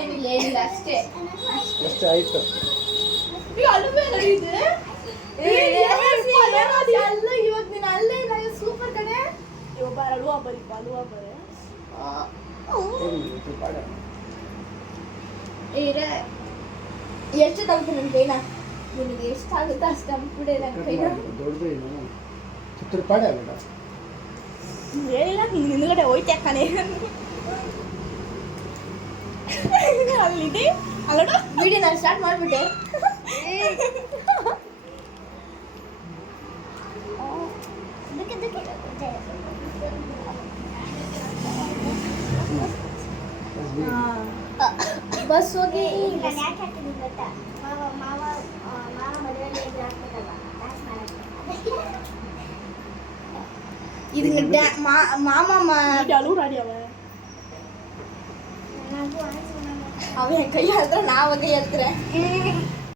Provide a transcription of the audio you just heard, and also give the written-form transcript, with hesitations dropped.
ಏನಿಲ್ಲ ಏನಿಲ್ಲ ಅಷ್ಟೇ ಆಯ್ತು. ಇವಾಗ ನೀನು ಅಲ್ಲೇ ಇಲ್ಲ ಸೂಪರ್ ಕಡೆ ಅಲ್ವಾ ಬರೀ ಅಲ್ವಾ ಬರೇ ಎಷ್ಟು ತಗೊಂಡು ನನ್ನ ಕೈನ ನಿನಗೆ ಎಷ್ಟಾಗುತ್ತೋ ಅಷ್ಟು ಅಂದ್ಬಿಡೆ ನನ್ನ ಕೈನ ಏನಿಲ್ಲ ಹಿಂಗೆ ನಿಂದ್ಗಡೆ ಹೋಯ್ತೆ ಅಕ್ಕನೇ ಅಲ್ಲಿದೆ ಅಲ್ಲೋಡು ವಿಡಿಯೋ ನಾನು ಸ್ಟಾರ್ಟ್ ಮಾಡಿಬಿಟ್ಟೆ ಬಸ್ ಹೋಗಿ ಇದು ಮಾಮ ಅವೇ ಕೈ ಹತ್ರ ನಾವು ಕೈ ಹತ್ರ